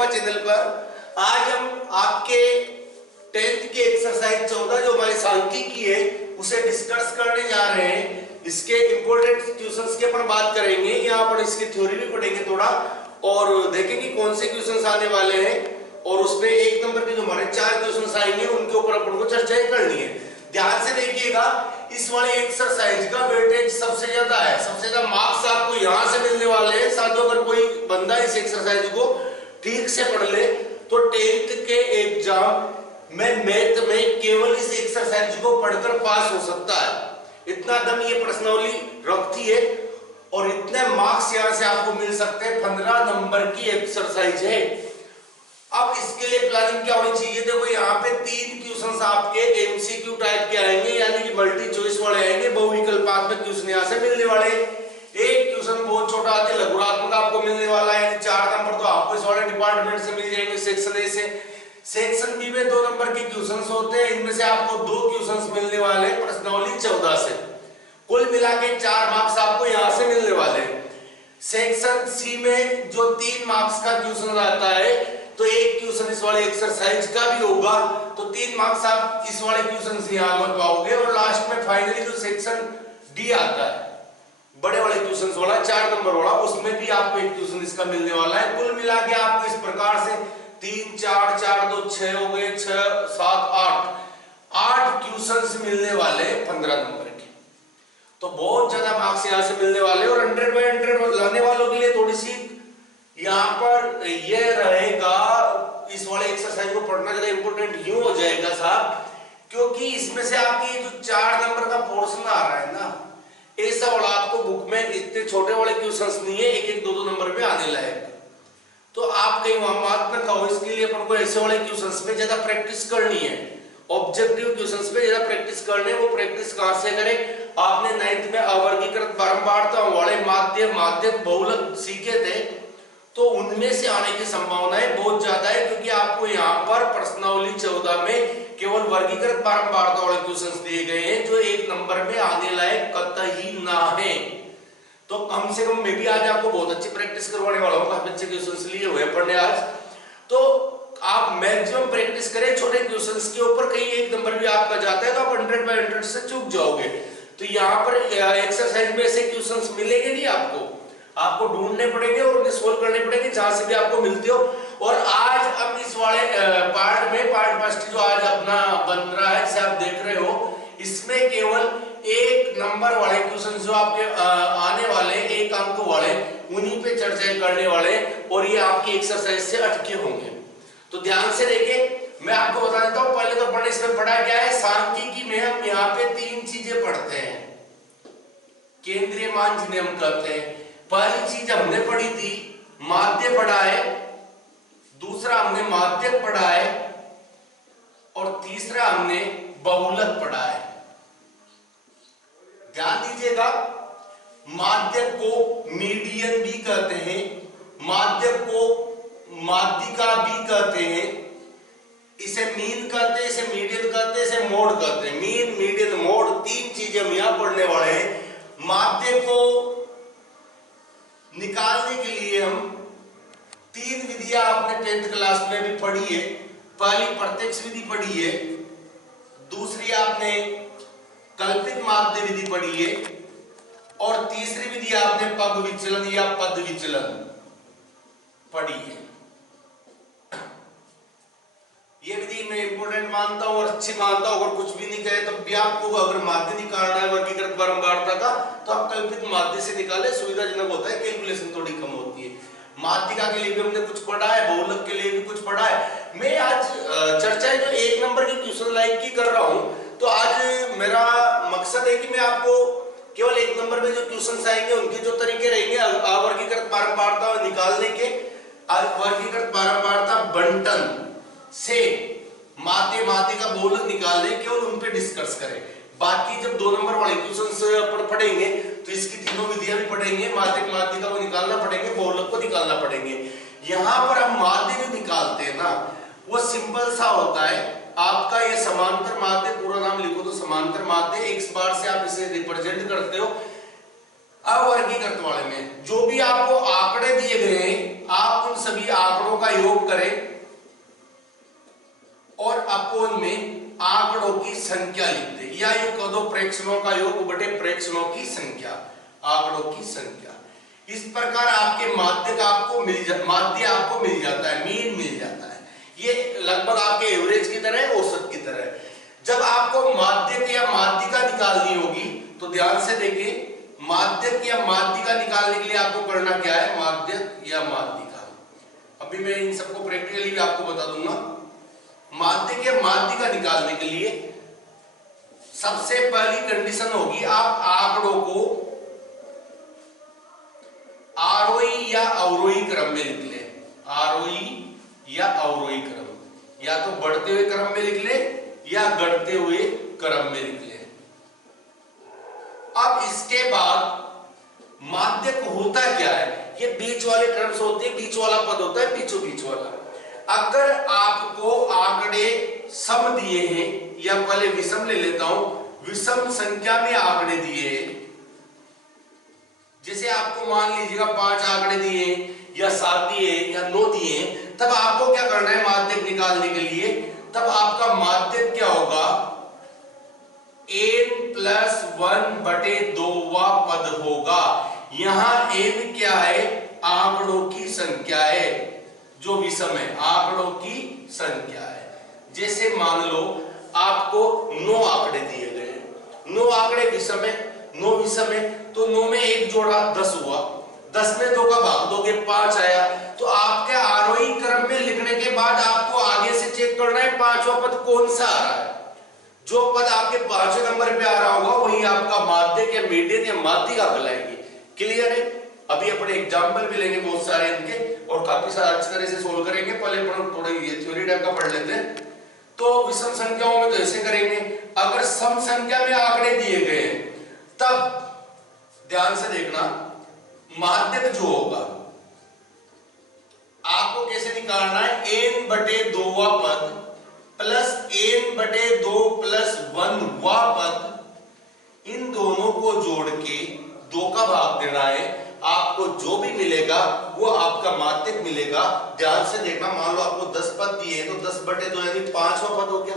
हुआ चैनल पर। आज हम आपके 10th के एक्सरसाइज 14 जो हमारी सांख्यिकी है उसे डिस्कस करने जा रहे हैं। इसके इंपॉर्टेंट क्वेश्चंस की अपन बात करेंगे, यहाँ पर इसकी थ्योरी भी पढ़ेंगे थोड़ा और देखेंगे कौन से क्वेश्चंस आने वाले हैं और उसमें 1 नंबर के जो हमारे 4 क्वेश्चंस आएंगे उनके ऊपर अपन को चर्चा करनी है। ध्यान से देखिएगा, इस वाले एक्सरसाइज का वेटेज सबसे ज्यादा है, सबसे ज्यादा मार्क्स आपको यहां से मिलने वाले हैं। साथियों, अगर कोई बंदा इस एक्सरसाइज को ठीक से पढ़ ले तो 10th के एग्जाम में मैथ में केवल इस एक्सरसाइज को पढ़कर पास हो सकता है। इतना दम ये प्रश्नावली रखती है और इतने मार्क्स यहां से आपको मिल सकते हैं। 15 नंबर की एक्सरसाइज है। अब इसके लिए प्लानिंग क्या होनी चाहिए? देखो, यहाँ पे 3 क्वेश्चंस आपके एमसीक्यू टाइप के आएंगे, यानी कि मल्टी चॉइस वाले आएंगे, बहुविकल्पात्मक क्वेश्चन यहाँ से मिलने वाले। एक क्वेश्चन बहुत छोटा आते लघुरात्मक आपको मिलने वाला है, यानी 4 नंबर तो आपको इस वाले डिपार्टमेंट से मिल जाएंगे सेक्शन ए से। सेक्शन बी में 2 नंबर के क्वेश्चंस होते हैं, इनमें से आपको 2 क्वेश्चंस मिलने वाले हैं प्रश्नावली 14 से। कुल मिला के 4 मार्क्स आपको यहाँ से मिलने वाले हैं। सेक्शन सी में जो 3 मार्क्स का क्वेश्चन आता है तो एक क्वेश्चन इस वाले एक्सरसाइज का भी होगा, तो 3 मार्क्स आप इस वाले क्वेश्चन से यहां पर पाओगे। और लास्ट में फाइनली जो सेक्शन डी आता है बड़े वाले क्वेश्चन वाला 4 नंबर वाला, उसमें भी आपको एक क्वेश्चन इसका मिलने वाला है। कुल मिला के आपको इस प्रकार से 3 4 4 2 6 हो गए, 6 7 8 क्वेश्चंस मिलने वाले 15 नंबर के। तो बहुत ज्यादा मार्क्स यहां से मिलने वाले और 100 बाय 100 लाने वालों के लिए थोड़ी सी यहाँ पर ये रहेगा, इस वाले एक्सरसाइज को पढ़ना ज्यादा इंपॉर्टेंट यूं हो जाएगा साहब, क्योंकि इसमें से आपकी जो 4 नंबर का पोर्शन आ रहा है ना, ऐसा वाला आपको बुक में इतने छोटे वाले क्वेश्चंस नहीं है, 1 1 2 2 नंबर में आने लायक। तो आप कहीं वहां मार्क न खाओ, इसके लिए अपन को ऐसे वाले क्वेश्चंस पे ज्यादा प्रैक्टिस करनी है। ऑब्जेक्टिव क्वेश्चंस पे ज्यादा प्रैक्टिस करने, वो प्रैक्टिस कहां से करें? आपने 9th में अवर्गीकृत बारंबारता वाले माध्य माध्यक बहुलक सीखे थे, तो उनमें से आने की संभावनाएं बहुत ज्यादा है, क्योंकि आपको यहाँ पर प्रश्नावली 14 में केवल वर्गीकृत बारंबारता वाले क्वेश्चंस दिए गए हैं जो 1 नंबर में आने लायक कतई ना है। तो कम से कम मैं भी आज आपको बहुत अच्छी प्रैक्टिस करवाने वाला हूँ, काफी अच्छे क्वेश्चंस लिए हुए पढ़ने आज। तो आप मैक्सिमम प्रैक्टिस करें छोटे क्वेश्चंस के ऊपर, कहीं 1 नंबर भी आपका जाता है तो आप 100 बाय 100 से चूक जाओगे। तो यहाँ पर एक्सरसाइज में ऐसे क्वेश्चंस मिलेंगे नहीं, आपको ढूंढने पड़ेंगे और उन्हें सोल्व करने पड़ेंगे जहां से भी आपको मिलते हो। और आज अब इस वाले पार्ट में पार्ट फर्स्ट जो आज अपना बन रहा है, जिसे आप देख रहे हो, इसमें केवल 1 नंबर वाले क्वेश्चन जो आपके आने वाले 1 अंक वाले, उन्हीं पे चर्चा करने वाले और ये आपकी एक्सरसाइज से अटके होंगे। तो ध्यान से देखिए, मैं आपको बता देता हूं। पहले तो पढ़ने इसमें पढ़ा क्या है? सांख्यिकी में हम यहाँ पे 3 चीजें पढ़ते हैं, केंद्रीय मान जिन्हें हम कहते हैं। पहली चीज हमने पढ़ी थी माध्य पढ़ा है, दूसरा हमने माध्यक पढ़ा है और तीसरा हमने बहुलक पढ़ा है। ध्यान दीजिएगा, माध्यक को मीडियन भी कहते हैं, माध्यक को माध्यिका भी कहते हैं, इसे मीन कहते हैं, इसे मीडियन कहते हैं, इसे मोड कहते हैं। मीन, मीडियन, मोड, 3 चीजें हम यहां पढ़ने वाले हैं। माध्य को निकालने के लिए हम 3 विधियां आपने 10th क्लास में भी पढ़ी है। पहली प्रत्यक्ष विधि पढ़ी है, दूसरी आपने कल्पित माध्य विधि पढ़ी है और तीसरी विधि आपने पग विचलन या पद विचलन पढ़ी है। ये विधि मैं इंपोर्टेंट मानता हूं और अच्छी मानता हूं। अगर कुछ भी नहीं कहे तब भी आपको अगर माध्य निकालना है वर्गीकृत बारंबारता का, तो आप कल्पित माध्य से निकाले, सुविधाजनक होता है, कैलकुलेशन थोड़ी कम होती है। माध्यिका के लिए भी हमने कुछ पढ़ा है, बहुलक के लिए भी कुछ पढ़ा है। मैं आज चर्चा जो 1 नंबर की क्वेश्चन लाइक की कर रहा हूं, तो आज मेरा मकसद है कि मैं आपको केवल 1 नंबर में जो क्वेश्चन आएंगे उनके जो तरीके रहेंगे अवर्गीकृत बारंबारता निकालने के, वर्गीकृत बारंबारता बंटन से माध्य माध्यिका बहुलक निकालने, केवल उन पे डिस्कस करें। बाकी जब 2 नंबर वाले क्वेश्चंस पर पढ़ेंगे तो इसकी तीनों विधियां भी पढ़ेंगे, माध्यिक माध्यिका को निकालना पड़ेंगे, बहुलक को निकालना पड़ेंगे। यहाँ पर हम माध्य जो निकालते हैं ना, वो सिंपल सा होता है आपका। ये समांतर माध्य, पूरा नाम लिखो तो समांतर माध्य, एक बार से आप इसे रिप्रेजेंट करते हो। अवर्गीकृत वाले में जो भी आपको आंकड़े दिए गए हैं, आप उन सभी आंकड़ों का योग करें और अपोन में आंकड़ों की संख्या लिख दे, या यूं कह दो प्रेक्षणों का योग बटे प्रेक्षणों की संख्या, आंकड़ों की संख्या। इस प्रकार आपके माध्य आपको मिल जाता है, मीन मिल जाता है। ये लगभग आपके एवरेज की तरह है, औसत की तरह है। जब आपको माध्यक या माध्यिका निकालनी होगी तो ध्यान से देखिए, माध्यक या माध्यिका निकालने के लिए आपको करना क्या है, माध्यक या माध्यिका। अभी मैं इन सबको प्रैक्टिकली भी आपको बता दूंगा। माध्यक या माध्यिका निकालने के लिए सबसे पहली कंडीशन होगी, आप आंकड़ों को आरोही या अवरोही क्रम में लिख ले, आरोही या अवरोही क्रम, या तो बढ़ते हुए क्रम में लिख ले या घटते हुए क्रम में लिख ले। अब इसके बाद माध्यक होता क्या है, ये बीच वाले क्रम्स होते हैं, बीच वाला पद होता है, बीचों बीच वाला। अगर आपको आंकड़े सम दिए हैं, या पहले विषम ले लेता हूं, विषम संख्या में आंकड़े दिए हैं, जैसे आपको मान लीजिएगा 5 आंकड़े दिए या 7 दिए या 9 दिए, तब आपको क्या करना है माध्यक निकालने के लिए, तब आपका माध्यक क्या होगा, n प्लस 1/2 पद होगा। यहां n क्या है, आंकड़ों की संख्या है, जो विषम है आंकड़ों की संख्या है। जैसे मान लो आपको 9 आंकड़े दिए गए, 9 आंकड़े विषम है, 9 विषम है, तो 9 में 1 जोड़ा 10 हुआ, 10 में 2 का भाग दोगे 5 आया। तो आपके आरोही क्रम में लिखने के बाद आपको आगे से चेक करना है 5वां पद कौन सा आ रहा है। जो पद आपके 5वें नंबर पे आ रहा होगा वही आपका माध्यक या मीडियन या माध्यिका कहलाएगी। क्लियर है? अभी अपने एग्जाम्पल भी लेंगे बहुत सारे इनके, और काफी सारा अच्छी तरह से सोल्व करेंगे। पहले थोड़ा ये थ्योरी टाइप का पढ़ लेते हैं। तो विषम संख्याओं में तो ऐसे करेंगे, अगर सम संख्या में आंकड़े दिए गए तब ध्यान से देखना, माध्यक जो होगा आपको कैसे निकालना है, n/2 पद प्लस n/2 प्लस 1वां पद, इन दोनों को जोड़ के 2 का भाग देना है। आपको जो भी मिलेगा वो आपका माध्यक मिलेगा। ध्यान से देखना, मान लो आपको 10 पद दिए तो 10/2 यानी 5वां पद हो गया,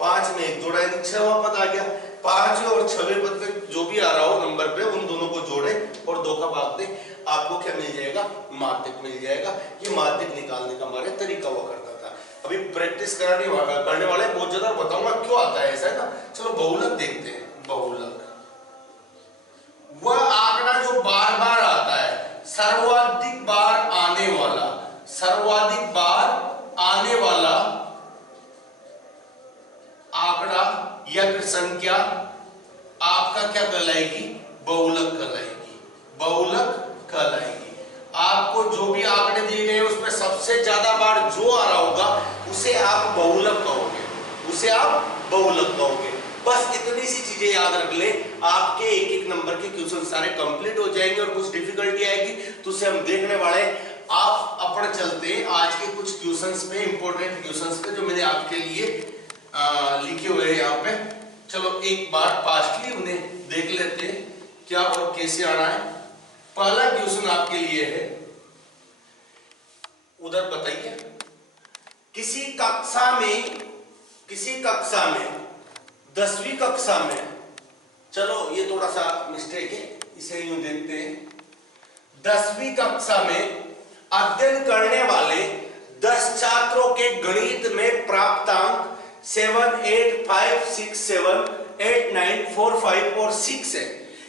5 में 1 जोड़ा यानी 6वां पद आ गया। 5वें और 6वें पद पे जो भी आ रहा हो नंबर पे उन दोनों को जोड़े और 2 का भाग दे, आपको क्या मिल जाएगा, माध्यक मिल जाएगा। ये माध्यक निकालने का हमारे तरीका हुआ करता था। अभी प्रैक्टिस करने वाले बहुत ज्यादा बताऊंगा क्यों आता है ऐसा, है ना। चलो बहुलक देखते हैं। बहुलक वह आंकड़ा जो बार बार आता है, सर्वाधिक बार आने वाला, सर्वाधिक बार आने वाला आंकड़ा या फिर संख्या आपका क्या कहलाएगी, बहुलक कहलाएगी, बहुलक कहलाएगी। आपको जो भी आंकड़े दिए गए उसमें सबसे ज्यादा बार जो आ रहा होगा उसे आप बहुलक कहोगे, उसे आप बहुलक कहोगे। बस इतनी सी चीजें याद रख ले, आपके एक एक नंबर के क्वेश्चन सारे कंप्लीट हो जाएंगे। और कुछ डिफिकल्टी आएगी तो उसे हम देखने वाले। आप अपन चलते हैं आज के कुछ क्वेश्चंस पे, इंपॉर्टेंट क्वेश्चंस पे जो मैंने आपके लिए लिखे हुए हैं यहाँ पे। चलो एक बार फास्टली उन्हें देख लेते हैं क्या और कैसे आना है। पहला क्वेश्चन आपके लिए है, उधर बताइए, किसी कक्षा में 10वीं कक्षा में, चलो ये थोड़ा सा मिस्टेक है, इसे यूं देखते हैं। 10वीं कक्षा में अध्ययन करने वाले 10 छात्रों के गणित में प्राप्तांक 7, 8, 5, 6, 7, 8, 9, 4, 5 और 6 है।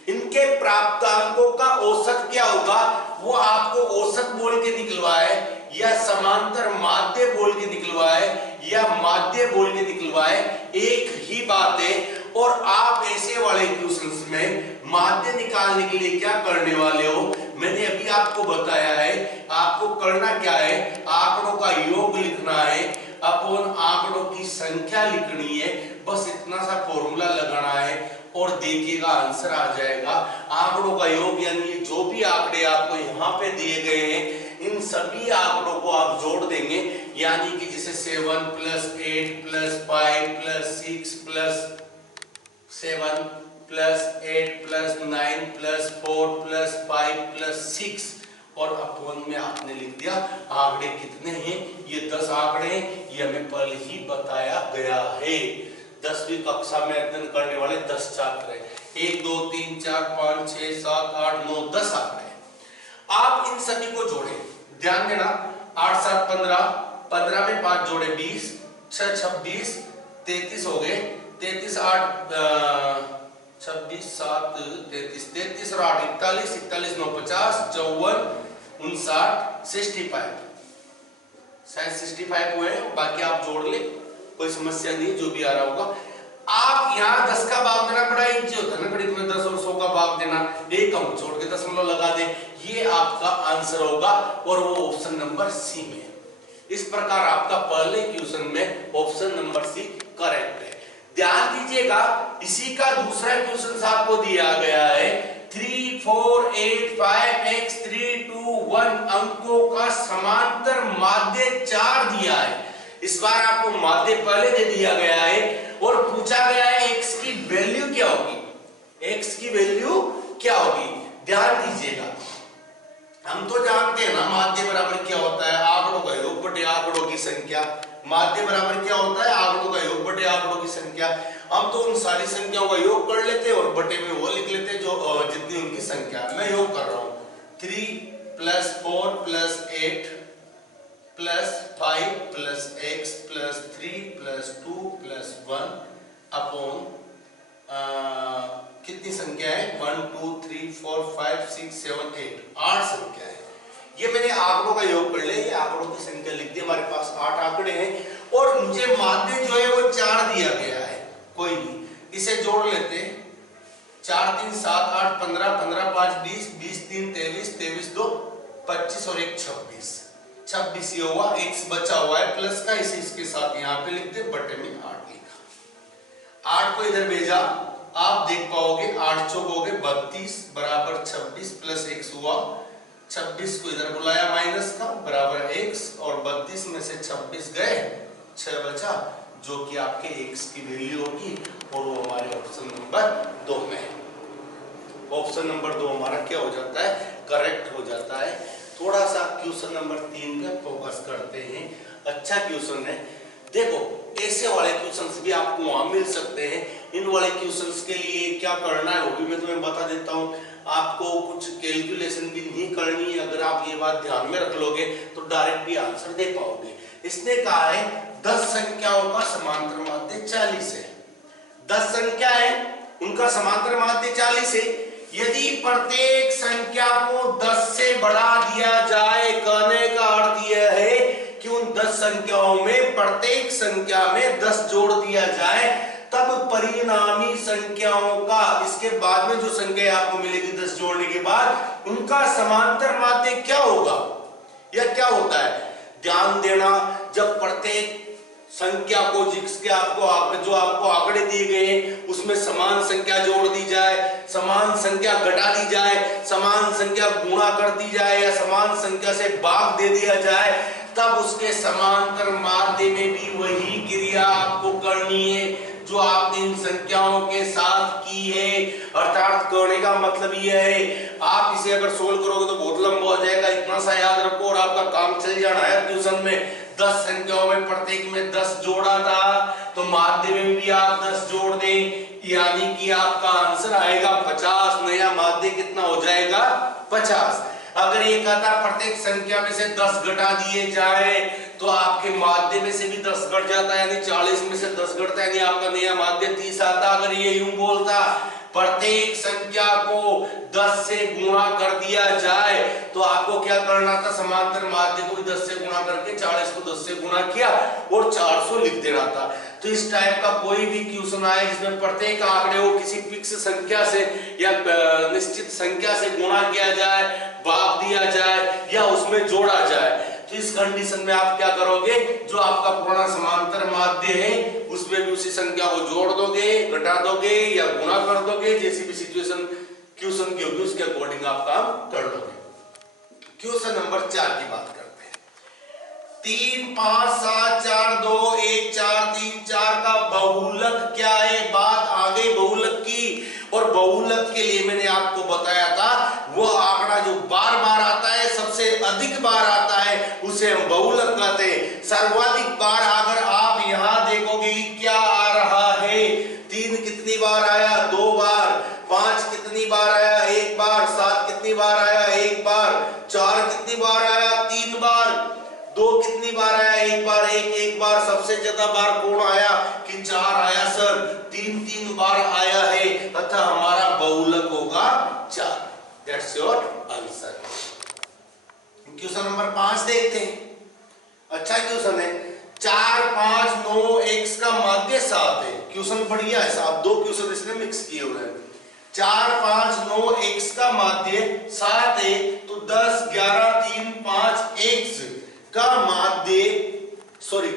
इनके प्राप्तांकों का औसत क्या होगा, वो आपको औसत बोल के निकलवाए या समांतर माध्य बोल के निकलवाए या माध्य बोल के निकलवाए, एक ही बात है। और आप ऐसे वाले क्वेश्चंस में माध्य निकालने के लिए क्या करने वाले हो, मैंने अभी आपको बताया है। आपको करना क्या है, आंकड़ों का योग लिखना है, अपन आंकड़ों की संख्या लिखनी है, बस इतना सा फॉर्मूला लगाना है और देखिएगा आंसर आ जाएगा। आंकड़ों का योग यानी जो भी आंकड़े आपको यहाँ पे दिए गए हैं इन सभी आंकड़ों को आप जोड़ देंगे, यानी कि जैसे 7 plus 8 plus 5 plus 6 plus 7 plus 8 plus 9 plus 4 plus 5 plus 6 और अपोन में आपने लिख दिया आंकड़े कितने हैं, ये 10 आंकड़े हैं, ये हमें पहले ही बताया गया है। 10वीं कक्षा में अध्ययन करने वाले 10 छात्र हैं, 1 2 3 4 5 6 7 8 9 10 आंकड़े हैं। आप इन सभी को जोड़े, ध्यान देना, 8 7 15, 15 में 5 जोड़े 20, 6 26, 33 हो गए, 33 8 26 7 33, 33 और 8 41, 41 9 50, 54 59 65, शायद 65 हुए, बाकी आप जोड़ ले, कोई समस्या नहीं, जो भी आ रहा होगा। आप यहाँ 10 का भाग देना बड़ा इजी होता है ना, गणित में 10 और 100 का भाग देना, एक अंक छोड़ के दशमलव लगा दे, ये आपका आंसर होगा और वो ऑप्शन नंबर सी में। इस प्रकार आपका पहले क्वेश्चन में ऑप्शन नंबर सी करेक्ट है। ध्यान दीजिएगा, इसी का दूसरा क्वेश्चन आपको दिया गया है 3 4 8 5 x 3 2 1 अंकों का समांतर माध्य 4 दिया है। इस बार आपको माध्य पहले दे दिया गया है और पूछा गया है x की वैल्यू क्या होगी, x की वैल्यू क्या होगी। ध्यान दीजिएगा, हम तो जानते हैं ना माध्य बराबर क्या होता है, आंकड़ों का योग बटे आंकड़ों की संख्या। माध्य बराबर क्या होता है, आंकड़ों का योग बटे आंकड़ों की संख्या। हम तो उन सारी संख्याओं का योग कर लेते और बटे में वो लिख लेते जो जितनी उनकी संख्या। मैं योग कर रहा हूं 3 + 4 + 8 + 5 + x + 3 + 2 + 1 अपॉन कितनी संख्या है 1 2 3 4 5 6 7 8, 8 संख्या है। ये मैंने आंकड़ों का योग कर लिया, ये आंकड़ों की संख्या लिख दी, हमारे पास 8 आंकड़े हैं और मुझे माध्य जो है वो 4 दिया गया है। कोई नहीं, इसे जोड़ लेते हैं, 4 3 7 8 15, 15 5 20, 20 3 23, 23 2 25 और 1 26, 26 ये हुआ, x बचा हुआ है प्लस का, इसे इसके साथ यहाँ पे लिख दे, बटे में 8 लिखा। 8 को इधर भेजा, आप देख पाओगे 8 चौक हो गए 32 बराबर 26 प्लस x हुआ, 26 को इधर बुलाया माइनस का बराबर x और 32 में से 26 गए, 6 बचा, जो कि आपके x की वैल्यू होगी और वो हमारे ऑप्शन नंबर 2 में है। ऑप्शन नंबर 2 हमारा क्या हो जाता है, करेक्ट हो जाता है। थोड़ा सा क्वेश्चन नंबर 3 पे फोकस करते हैं, अच्छा क्वेश्चन है। देखो ऐसे वाले क्वेश्चंस भी आपको वहां मिल सकते हैं। इन वाले क्वेश्चंस के लिए क्या करना है वो भी मैं तुम्हें बता देता हूं। आपको कुछ कैलकुलेशन भी नहीं करनी है, अगर आप ये बात ध्यान में रख लोगे तो डायरेक्ट भी आंसर दे पाओगे। इसने कहा है 10 संख्याओं का समांतर माध्य 40 है। 10 संख्या है, उनका समांतर माध्य 40 है। यदि प्रत्येक संख्या को 10 से बढ़ा दिया जाए, कहने का अर्थ यह है कि उन 10 संख्याओं में प्रत्येक संख्या में 10 जोड़ दिया जाए, तब परिणामी संख्याओं का, इसके बाद में जो संख्या आपको मिलेगी 10 जोड़ने के बाद, उनका समांतर माध्य क्या होगा या क्या होता है। ध्यान देना, जब प्रत्येक संख्या को जिसके आपको जो आपको आंकड़े दिए गए हैं उसमें समान संख्या जोड़ दी जाए, समान संख्या घटा दी जाए, समान संख्या गुणा कर दी जाए या समान संख्या से भाग दे दिया जाए, तब उसके समांतर माध्य में भी वही क्रिया आपको करनी है जो आपने इन संख्याओं के साथ की है। अर्थात कहने का मतलब यह है, आप इसे अगर सोल्व करोगे तो बहुत लंबा हो जाएगा, इतना सा याद रखो और आपका काम चल जाना है। ट्यूशन में 10 संख्याओं में प्रत्येक में 10 जोड़ा था, तो माध्य में भी आप 10 जोड़ दें, यानी कि आपका आंसर आएगा 50। नया माध्य कितना हो जाएगा 50। अगर ये कहता प्रत्येक संख्या में से 10 घटा दिए जाए तो आपके माध्य में से भी 10 घट जाता है, यानी 40 में से 10 घटता है, यानी आपका नया माध्य 30 आता। अगर ये यूं बोलता प्रत्येक संख्या को 10 से गुणा कर दिया जाए तो आपको क्या करना था, समांतर माध्य को 10 से गुणा करके 40 को 10 से गुणा किया और 400 लिख देना था। तो इस टाइप का कोई भी क्वेश्चन आए जिसमें प्रत्येक आंकड़े को किसी फिक्स संख्या से या निश्चित संख्या से गुणा किया जाए, भाग दिया जाए या उसमें जोड़ा जाए, तो इस कंडीशन में आप क्या करोगे, जो आपका पुराना समांतर माध्य है उसमें भी उसी संख्या को जोड़ दोगे, घटा दोगे या गुणा कर दोगे, जैसी भी सिचुएशन क्वेश्चन की होगी उसके अकॉर्डिंग आप काम कर लोगे। क्वेश्चन नंबर 4 की बात करते हैं। 3 5 7 4 2 1 4 3 4 का बहुलक क्या है। बात आ गई बहुलक की, और बहुलक के लिए मैंने आपको बताया था वो आंकड़ा जो बार बार आता है, अधिक बार आता है उसे हम बहुलक कहते हैं। सर्वाधिक बार अगर आप यहां देखोगे कि क्या आ रहा है, 3 कितनी बार आया, 2 बार, 5 कितनी बार आया, 1 बार, 7 कितनी बार आया, 1 बार, 4 कितनी बार आया, 3 बार, 2 कितनी बार आया, 1 बार, 1 बार। सबसे ज्यादा बार कौन आया कि 4 आया सर, 3 बार आया है, अतः हमारा बहुलक होगा 4। That's your answer. Question number 5 देखते हैं। अच्छा क्वेश्चन है, 4, 5, 9 x का माध्य 7 है। क्वेश्चन बढ़िया है साहब, 2 क्वेश्चन इसने मिक्स किए हुए हैं। 4, 5, 9 x का माध्य 7 है, तो 10, 11, 3, 5 x का माध्य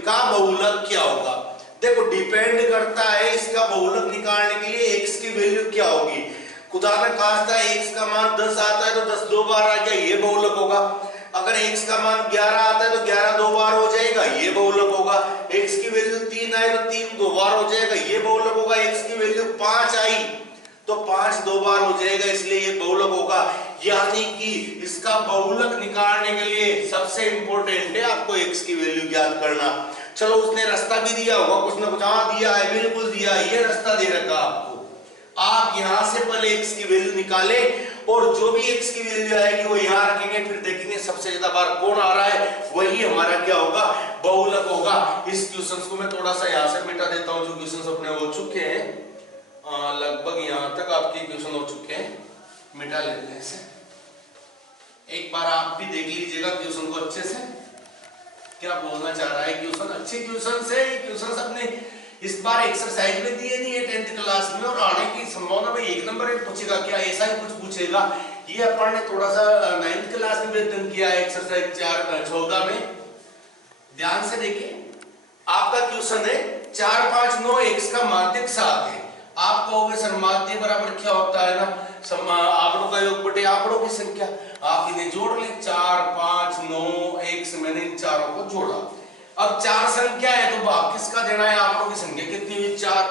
का बहुलक क्या होगा। देखो डिपेंड करता है इसका बहुलक निकालने के लिए x की वैल्यू क्या होगी। खुदा ने कहा था x का मान 10 आता है तो 10 2 बार आ गया, ये बहुलक होगा। अगर x का मान 11 आता है तो 11 2 बार हो जाएगा, ये बहुलक होगा। x की वैल्यू 3 आए तो 3 2 बार हो जाएगा, ये बहुलक होगा। x की वैल्यू 5 आई तो 5 2 बार हो जाएगा, इसलिए ये बहुलक होगा। यानी कि इसका बहुलक निकालने के लिए सबसे इंपॉर्टेंट है आपको x की वैल्यू ज्ञात करना। चलो उसने रास्ता भी दिया होगा, कुछ ना कुछ हाँ दिया है, बिल्कुल दिया है, ये रास्ता दे रखा आपको। आप यहां से पहले x की वैल्यू निकाले और जो भी x की वैल्यू आएगी वो यहां रखेंगे, फिर देखेंगे सबसे ज्यादा बार कौन आ रहा है, वही हमारा क्या होगा, बहुलक होगा। इस क्वेश्चन को मैं थोड़ा सा यहां से मिटा देता हूं, जो क्वेश्चन अपने हो चुके हैं, लगभग यहां तक आपके क्वेश्चन हो चुके हैं, मिटा लेते हैं इसे। एक बार आप भी देख लीजिएगा क्वेश्चन को अच्छे से, क्या बोलना चाह रहा है क्वेश्चन। अच्छे क्वेश्चन से ये क्वेश्चन अपने इस बार एक्सरसाइज में दिए नहीं है 10th क्लास में, और आने की संभावना में 1 नंबर में पूछेगा क्या, ऐसा ही कुछ पूछेगा। ये अपन ने थोड़ा सा 9th क्लास में वेतन किया है एक्सरसाइज 14 में। ध्यान से देखिए, आपका क्वेश्चन है 4, 5, 9 x का माध्यक 7 है। आप कहोगे सर माध्य बराबर क्या होता है ना, आंकड़ों का योग बटे आंकड़ों की संख्या। आप इन्हें जोड़ लें, 4, 5, 9 x, मैंने इन चारों को जोड़ा। अब 4 संख्या है तो भाग किसका देना है, आंकड़ों की संख्या कितनी हुई 4,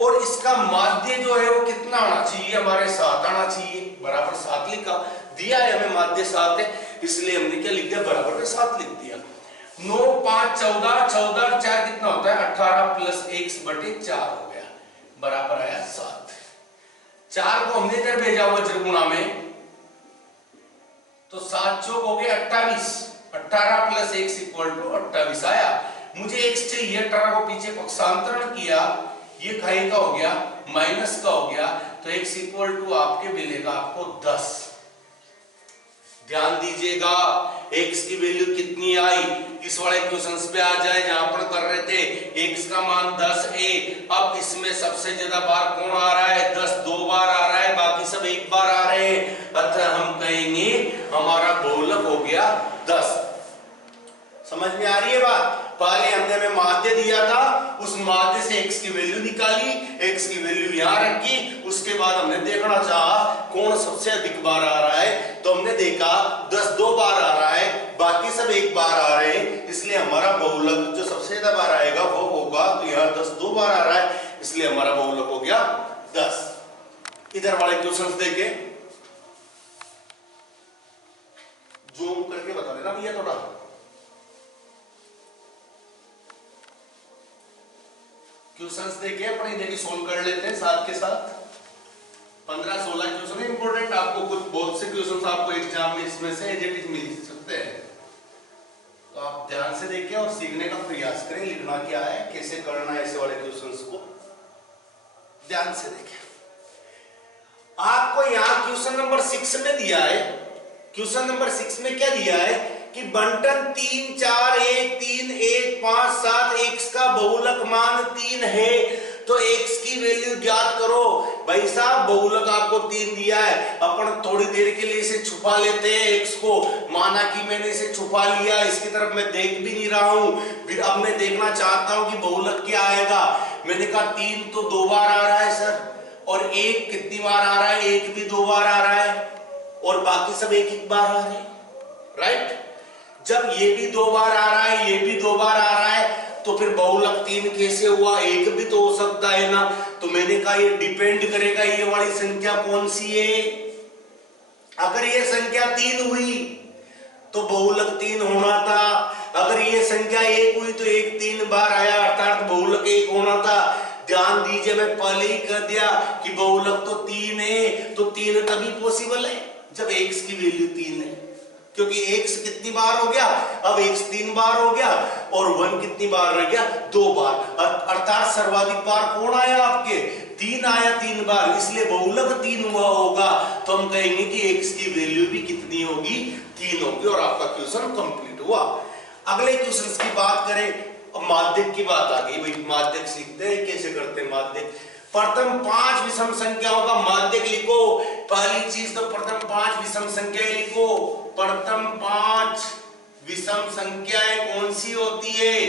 और इसका माध्य जो है वो कितना आना चाहिए, हमारे 7 आना चाहिए, बराबर 7 लिखा। दिया है हमें माध्य 7 है, इसलिए हमने क्या लिख दिया, बराबर में 7 लिख दिया। 9, 5, 14, 14 4 कितना होता है 18 प्लस x बटे 4 हो गया, बराबर आया 7। 4 को हमने इधर भेजा हुआ त्रिगुणा में, तो 7 चौक हो गए 28, 18 प्लस x इक्वल टू 28 आया। मुझे x चाहिए, 18 को पीछे पक्षांतरण किया, ये खाई का हो गया, माइनस का हो गया, तो x इक्वल टू आपके मिलेगा आपको 10। ध्यान दीजिएगा x की वैल्यू कितनी आई, इस वाले क्वेश्चंस पे आ जाए जहां पर कर रहे थे x का मान 10 है। अब इसमें सबसे ज्यादा बार कौन आ रहा है, 10 2 बार आ रहा है, बाकी सब 1 बार आ रहे हैं, अतः हम कहेंगे हमारा बहुलक हो गया 10। समझ में आ रही है बात। पहले हमने हमें माध्य दिया था, उस माध्य से x की वैल्यू निकाली, x की वैल्यू यहां रखी, उसके बाद हमने देखना चाहा कौन सबसे अधिक बार आ रहा है, तो हमने देखा 10 2 बार आ रहा है, बाकी सब 1 बार आ रहे हैं, इसलिए हमारा बहुलक जो सबसे ज्यादा बार आएगा वो होगा, तो यहाँ 10 2 बार आ रहा है, इसलिए हमारा बहुलक हो गया 10। इधर वाले क्वेश्चन देखे, जूम करके बता देना भैया थोड़ा। क्वेश्चंस देखिए, अपने इधर सोल्व कर लेते हैं साथ के साथ। 15-16 क्वेश्चन है इंपॉर्टेंट, आपको कुछ बहुत से क्वेश्चंस आपको एग्जाम में इसमें से एजेटिव मिल सकते हैं, तो आप ध्यान से देखिए और सीखने का प्रयास करें, लिखना क्या है, कैसे करना है, ऐसे वाले क्वेश्चंस को ध्यान से देखें। आपको यहाँ क्वेश्चन नंबर 6 में दिया है, क्वेश्चन नंबर 6 में क्या दिया है कि बंटन 3 4 1 3 1 5 7 x का बहुलक मान 3 है, तो x की वैल्यू ज्ञात करो। भाई साहब बहुलक आपको 3 दिया है, अपन थोड़ी देर के लिए इसे छुपा लेते हैं x को, माना कि मैंने इसे छुपा लिया, इसकी तरफ मैं देख भी नहीं रहा हूं, फिर अब मैं देखना चाहता हूं कि बहुलक क्या आएगा। मैंने कहा 3 तो 2 बार आ रहा है सर, और 1 कितनी बार आ रहा है, 1 भी 2 बार आ रहा है, और बाकी सब 1 बार आ रहे हैं, राइट। जब ये भी 2 बार आ रहा है, ये भी 2 बार आ रहा है, तो फिर बहुलक 3 कैसे हुआ, 1 भी तो हो सकता है ना। तो मैंने कहा ये डिपेंड करेगा ये वाली संख्या कौन सी है। अगर ये संख्या 3 हुई तो बहुलक 3 होना था। अगर ये संख्या 1 हुई तो 1 3 बार आया, अर्थात बहुलक 1 होना था। ध्यान दीजिए, मैं पहले ही कह दिया कि बहुलक तो 3 है, तो 3 तभी पॉसिबल है जब x की वैल्यू 3 है, क्योंकि x कितनी बार हो गया, अब x 3 बार हो गया और 1 कितनी बार रह गया, 2 बार। अर्थात सर्वाधिक बार कौन आया आपके, 3 आया 3 बार, इसलिए बहुलक 3 हुआ होगा। तो हम कहेंगे कि x की वैल्यू भी कितनी होगी, 3 होगी, और आपका क्वेश्चन कंप्लीट हुआ। अगले क्वेश्चन की बात करें, माध्यक की बात आ गई भाई। माध्यक सीखते हैं कैसे करते हैं माध्यक। प्रथम 5 विषम संख्याओं का माध्यक लिखो। पहली चीज तो प्रथम 5 विषम संख्याएं लिखो। प्रथम 5 विषम संख्याएं कौन सी होती है,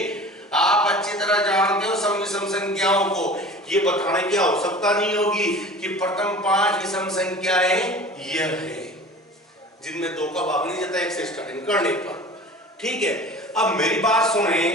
आप अच्छी तरह जानते हो सम विषम संख्याओं को, ये बताने की आवश्यकता नहीं होगी कि प्रथम 5 विषम संख्याएं यह है जिनमें 2 का भाग नहीं जाता 1 से स्टार्टिंग करने पर। ठीक है, अब मेरी बात सुने,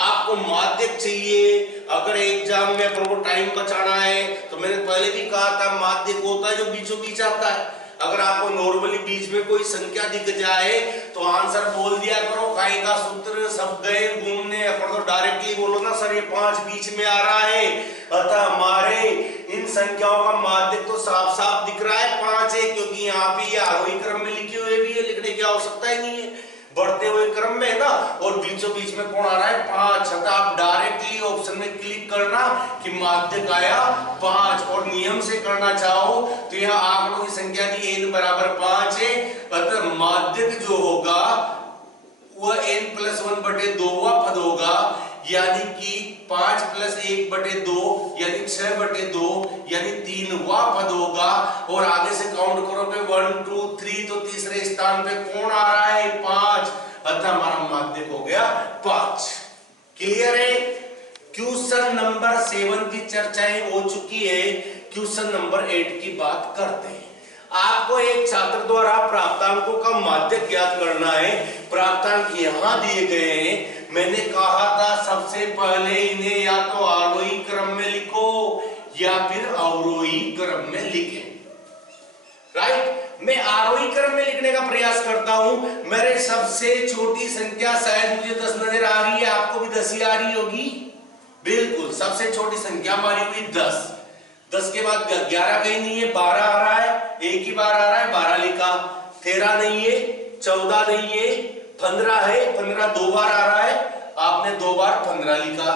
आपको माध्यक चाहिए। अगर एग्जाम में अपन को टाइम बचाना है तो मैंने पहले भी कहा था माध्यक होता है जो बीचों बीच आता है। अगर आपको नॉर्मली बीच में कोई संख्या दिख जाए तो आंसर बोल दिया करो, काई का सूत्र सब गए घूमने, अपन तो डायरेक्टली बोलो ना सर ये 5 बीच में आ रहा है, अतः हमारे इन संख्याओं का माध्यक तो साफ साफ दिख रहा है 5 है, क्योंकि यहाँ पे ये आरोही क्रम में लिखे हुए भी है, लिखने की आवश्यकता ही नहीं है, बढ़ते हुए क्रम में ना, और बीचों बीच में कौन आ रहा है 5। अतः आप डायरेक्टली ऑप्शन में क्लिक करना कि माध्यक आया 5, और नियम से करना चाहो तो यहाँ आंकड़ों की संख्या दी n बराबर 5 है, अतः माध्यक जो होगा वह n+1/2वां पद होगा, यानी कि 5+1/2 यानी 6/2 यानी 3वां पद होगा। और आगे से काउंट करो पे 1 2 3, तो तीसरे स्थान पे कौन आ रहा है 5, अतः हमारा माध्यक हो गया 5। क्लियर है। क्वेश्चन नंबर 7 की चर्चाएं हो चुकी है, क्वेश्चन नंबर 8 की बात करते हैं। आपको एक छात्र द्वारा प्राप्तांकों का माध्यक ज्ञात करना है। प्राप्तांक यहां दिए गए हैं। मैंने कहा था सबसे पहले इन्हें या तो आरोही क्रम में लिखो या फिर अवरोही क्रम में लिखें। राइट, मैं आरोही क्रम में लिखने का प्रयास करता हूं। मेरे सबसे छोटी संख्या शायद मुझे 10 नजर आ रही है, आपको भी 10 ही आ रही होगी। बिल्कुल, सबसे छोटी संख्या हमारी हुई 10। 10 के बाद 11 कहीं नहीं है, 12 आ रहा है, एक ही बार आ रहा है 12 लिखा। 13 नहीं है, 14 नहीं है, 15 है, 15 2 बार आ रहा है, आपने 2 बार 15 लिखा।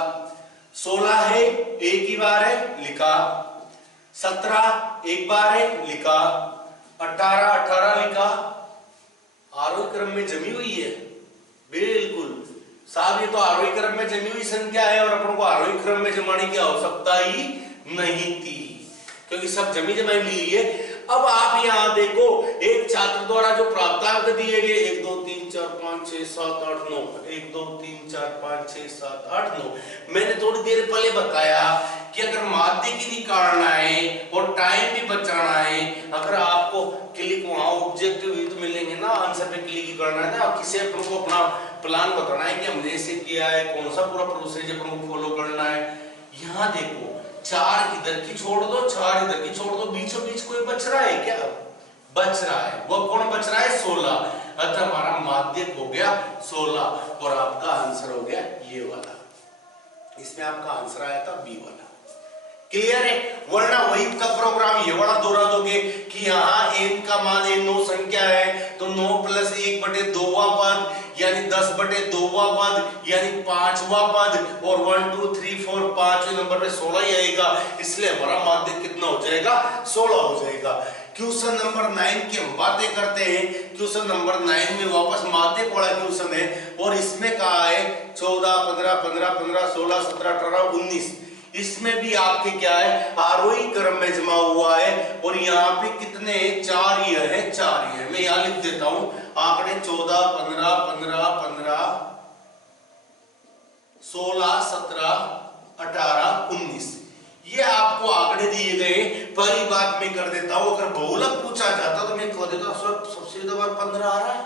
16 है, एक ही बार है, लिखा। 17 एक बार है, लिखा। 18 लिखा। आरोही क्रम में जमी हुई है, बिल्कुल साहब, ये तो आरोही क्रम में जमी हुई संख्या है और अपन को आरोही क्रम में जमाने की आवश्यकता ही नहीं थी, क्योंकि सब जमी जमाई मिली है। अब आप यहाँ देखो, एक छात्र द्वारा जो प्राप्तांक दिए गए 1 2 3 4 5 6 7 8 9, 1 2 3 4 5 6 7 8 9। मैंने थोड़ी देर पहले बताया कि अगर माध्यक ही निकालना है और टाइम भी बचाना है, अगर आपको क्लिक वहां ऑब्जेक्टिव भी तो मिलेंगे ना, आंसर पे क्लिक ही करना है ना, किसी अपन को अपना प्लान बताना है कि हमने ऐसे किया है, कौन सा पूरा प्रोसेस अपन को फॉलो करना है। यहाँ देखो, 4 इधर की छोड़ दो, 4 इधर की छोड़ दो, बीचों बीच कोई बच रहा है क्या, बच रहा है। वो कौन बच रहा है 16, अतः हमारा माध्यक हो गया 16 और आपका आंसर हो गया ये वाला। इसमें आपका आंसर आया था बी वाला। क्लियर है। वरना वही का प्रोग्राम ये वाला दोहरा दोगे कि यहाँ n का मान 9 संख्या है तो 9 + 1/2वां पद यानी 10/2वां पद यानी 5वां पद, और 1 2 3 4 5वें नंबर पे 16 ही आएगा, इसलिए हमारा माध्यक कितना हो जाएगा 16 हो जाएगा। क्वेश्चन नंबर 9 की हम बातें करते हैं। क्वेश्चन नंबर 9 में वापस माध्यक वाला क्वेश्चन है और इसमें कहा है 14 15 15 15 16 17 18 19। इसमें भी आपके क्या है आरोही क्रम में जमा हुआ है और यहाँ पे कितने 4 ही है, 4 ही है। मैं यहाँ लिख देता हूं आंकड़े 14 15 15 15 16 17 18 19 ये आपको आंकड़े दिए गए। पहली बात मैं कर देता हूं, अगर बहुलक पूछा जाता तो मैं कह देता सबसे ज्यादा बार 15 आ रहा है,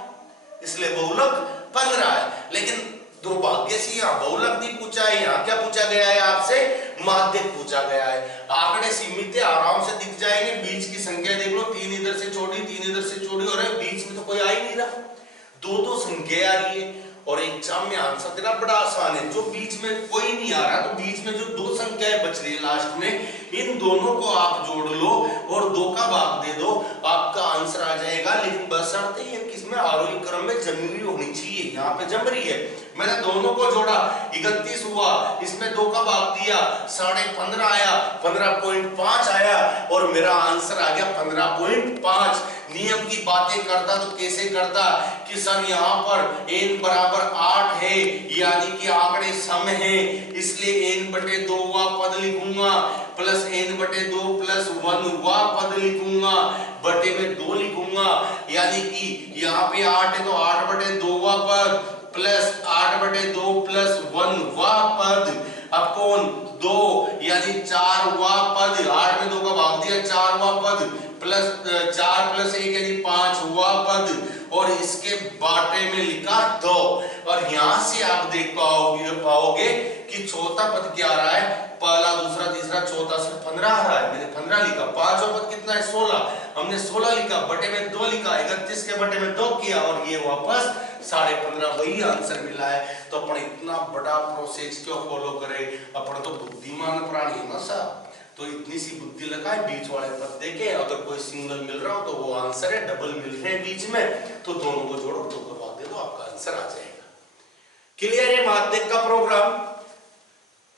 इसलिए बहुलक 15 है। लेकिन दुर्भाग्य से यहाँ बहुलक नहीं पूछा है, यहाँ क्या पूछा गया है आपसे माध्यक पूछा गया है। आंकड़े सीमित है, आराम से दिख जाएंगे। बीच की संख्या देख लो, 3 इधर से छोड़ी 3 इधर से छोड़ी और बीच में तो कोई आ ही नहीं रहा। दो दो संख्या आ रही है और एग्जाम में आंसर देना बड़ा आसान है। जो बीच में कोई नहीं आ रहा तो बीच में जो दो संख्याएं बच रही है लास्ट में, इन दोनों को आप जोड़ लो और 2 का भाग दे दो, आपका आंसर आ जाएगा। लेकिन बशर्ते ये किसमें आरोही क्रम में जमी हुई होनी चाहिए। यहाँ पे जम रही है, मैंने दोनों को जोड़ा 31 हुआ, इसमें 2 का भाग दिया 15.5 आया, 15.5 आया और मेरा आंसर आ गया 15.5। नियम की बातें करता तो कैसे करता कि सर यहाँ पर n बराबर 8 है, यानी कि आंकड़े सम है, इसलिए n/2 वा पद लिखूंगा प्लस n/2 प्लस 1 वा पद लिखूंगा, बटे में 2 लिखूंगा, यानी कि यहाँ पे 8 है तो 8/2 वा पद प्लस 8/2 प्लस 1 वा पद अपॉन 2 यानी 4 वा पद, 8 में 2 का भाग दिया 4 वा पद प्लस 4 प्लस 1 यानी 5 वा पद और इसके बाटे में लिखा 2। और यहां से आप देख पाओगे कि चौथा पद क्या आ रहा है, पहला दूसरा तीसरा चौथा से 15 आ रहा है, मैंने 15 लिखा। पांचवा पद कितना है 16, हमने 16 लिखा, बटे में 2 लिखा, 31 के बटे में 2 किया और ये वापस 15.5 वही आंसर मिला है। तो अपन इतना बड़ा प्रोसेस क्यों फॉलो करें, अपन तो बुद्धिमान प्राणी है ना साहब, तो इतनी सी बुद्धि लगाए, बीच वाले पद देखे, अगर कोई सिंगल मिल रहा हो तो वो आंसर है, डबल मिल रहे हैं बीच में तो दोनों को जोड़ो, 2 को भाग दे दो, आपका आंसर आ जाएगा। क्लियर है माध्यमिक का प्रोग्राम?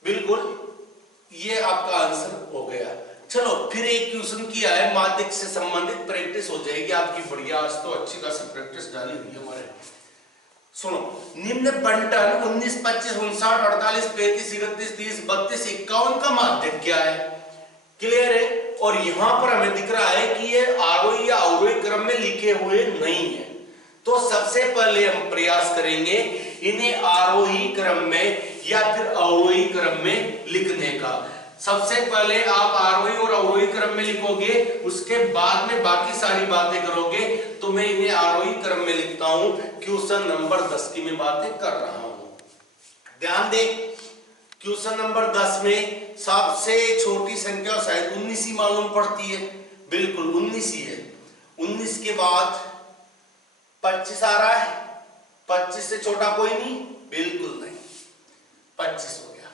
बिल्कुल, ये आपका आंसर हो गया। चलो फिर एक क्वेश्चन किया है माध्यमिक से संबंधित, प्रैक्टिस हो जाएगी आपकी बढ़िया। आज तो अच्छी खासी प्रैक्टिस डाली हुई है हमारे। सुनो, निम्न बंटन 19, 25, 59, 48, 35, 31, 30, 32, 51 का माध्यक क्या है? क्लियर है? और यहां पर हमें दिख रहा है कि ये आरोही या अवरोही क्रम में लिखे हुए नहीं है। तो सबसे पहले हम प्रयास करेंगे इन्हें आरोही क्रम में या फिर अवरोही क्रम में लिखने का। सबसे पहले आप आरोही और अवरोही क्रम में लिखोगे, उसके बाद में बाकी सारी बातें करोगे। तो मैं इन्हें आरोही क्रम में लिखता हूं। क्वेश्चन नंबर 10 की मैं बातें कर रहा हूं, ध्यान दे। क्वेश्चन नंबर 10 में सबसे छोटी संख्या शायद 19 ही मालूम पड़ती है, बिल्कुल 19 ही है। 19 के बाद 25 आ रहा है, 25 से छोटा कोई नहीं, बिल्कुल नहीं, 25 हो गया।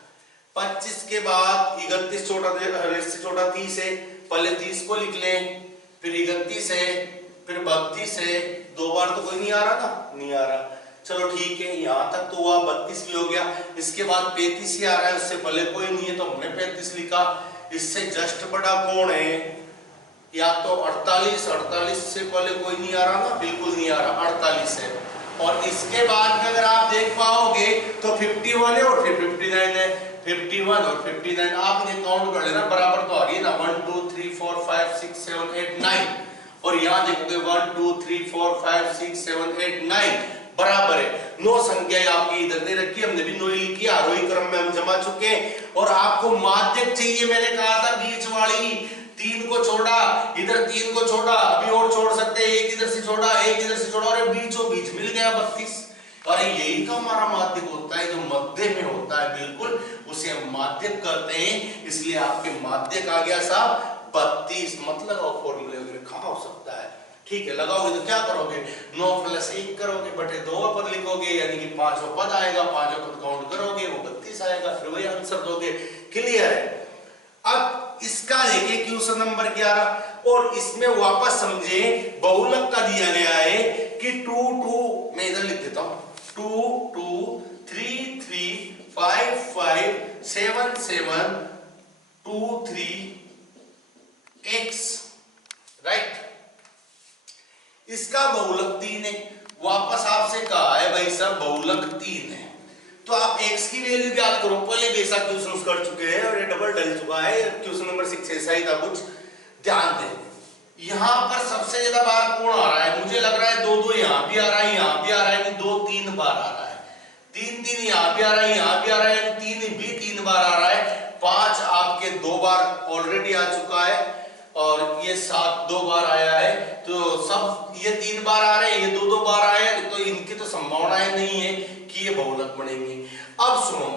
25 के बाद 31 छोटा, इससे छोटा 30 है, पहले 30 को लिख लें, फिर 31 है, फिर 32 है, 2 बार तो कोई नहीं आ रहा ना, नहीं आ रहा, चलो ठीक है, यहां तक तो हुआ, 32 भी हो गया। इसके बाद 35 ही आ रहा है, उससे पहले कोई नहीं है तो हमने 35 लिखा। इससे जस्ट बड़ा कौन है, या तो 48, 48 से पहले कोई नहीं आ रहा ना, बिल्कुल नहीं आ रहा, 48 है। और इसके बाद में अगर आप देख पाओगे तो 51 है और फिर 59 है, 51 और 59 आपने काउंट कर लेना, बराबर तो आ गई ना, 1 2 3 4 5 6 7 8 9। और यहां देखोगे 1 2 3 4 5 6 7 8 9 बराबर है। 9 संख्याएं आपकी इधर दे रखी है, हमने भी 9 लिखी, आरोही क्रम में हम जमा चुके हैं। और आपको माध्यक चाहिए, मैंने कहा था बीच वाली, 3 को छोड़ा, इधर 3 को छोड़ा, अभी और छोड़ सकते हैं, एक इधर से छोड़ा, एक इधर से छोड़ा, और बीचों बीच मिल गया 32। अरे यही तो हमारा माध्यक होता है, जो मध्य में होता है, बिल्कुल उसे हम माध्यक कहते हैं। इसलिए आपके माध्यक आ गया साहब 32। मतलब और फॉर्मूले वगैरह कहां हो सकता है, ठीक है, लगाओगे तो क्या करोगे, 9 + 1 करोगे, बटे 2 पद लिखोगे, यानी कि 5वां पद आएगा, 5वां पद काउंट करोगे, वो 32 आएगा, फिर वही आंसर दोगे। क्लियर है? अब इसका देखिए क्वेश्चन नंबर 11, और इसमें वापस समझे बहुलक का दिया गया है कि 2 2, मैं इधर लिख देता हूं, 2 2 3 3 5 5 7 7 2 3 x, राइट। इसका बहुलक 3 है। वापस आपसे कहा है भाई साहब बहुलक 3 है, तो आप x की वैल्यू ज्ञात करो। पहले भी ऐसा क्वेश्चन कर चुके हैं और ये डबल डल चुका है, क्वेश्चन नंबर 6 ऐसा ही था कुछ। ध्यान दें, यहां पर सबसे ज्यादा बार कौन आ रहा है, मुझे लग रहा है 2 2 यहां भी आ रहा है, यहां भी आ रहा है, 2 3 बार आ रहा है, 3 3 यहां भी आ रहा है, यहां भी आ रहा है, 3 भी 3 बार आ रहा है, 5 आपके 2 बार ऑलरेडी आ चुका है, और ये 7 2 बार आया है। तो सब ये 3 बार आ रहे हैं, ये 2 2 बार आए हैं, तो इनकी तो संभावनाएं नहीं है कि ये बहुलक बनेंगे। अब सुनो,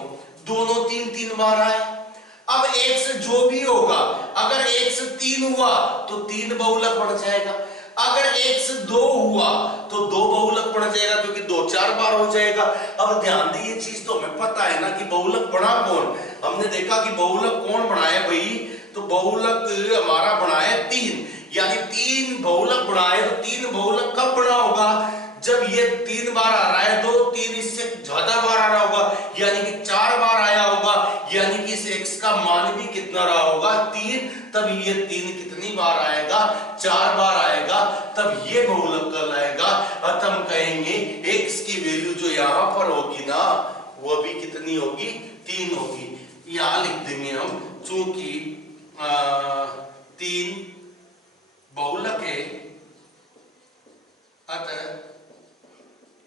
दोनों 3 3 बार आए, अब एक से जो भी होगा, अगर एक से 3 हुआ तो 3 बहुलक बन जाएगा। अगर x 2 हुआ तो 2 बहुलक बन जाएगा, क्योंकि 2 4 बार हो जाएगा। अब ध्यान दें, ये चीज तो हमें पता है ना कि बहुलक बना कौन। हमने देखा कि बहुलक कौन बनाए भाई, तो बहुलक हमारा बनाए 3, यानी 3 बहुलक बनाए। तो 3 बहुलक कब बना होगा, जब ये 3 बार आ रहा है, 2 3 इससे ज्यादा बार आ रहा होगा, यानी कि 4 बार आया होगा, यानी कि इस x का मान भी कितना रहा होगा 3। तब ये 3 कितनी बार आएगा, 4 बार आएगा, तब ये बहुलक कहलाएगा। अतः हम कहेंगे x की वैल्यू जो यहां पर होगी ना, वो भी कितनी होगी, 3 होगी। यहां लिख देंगे हम, चूंकि 3 बहुलक है, अतः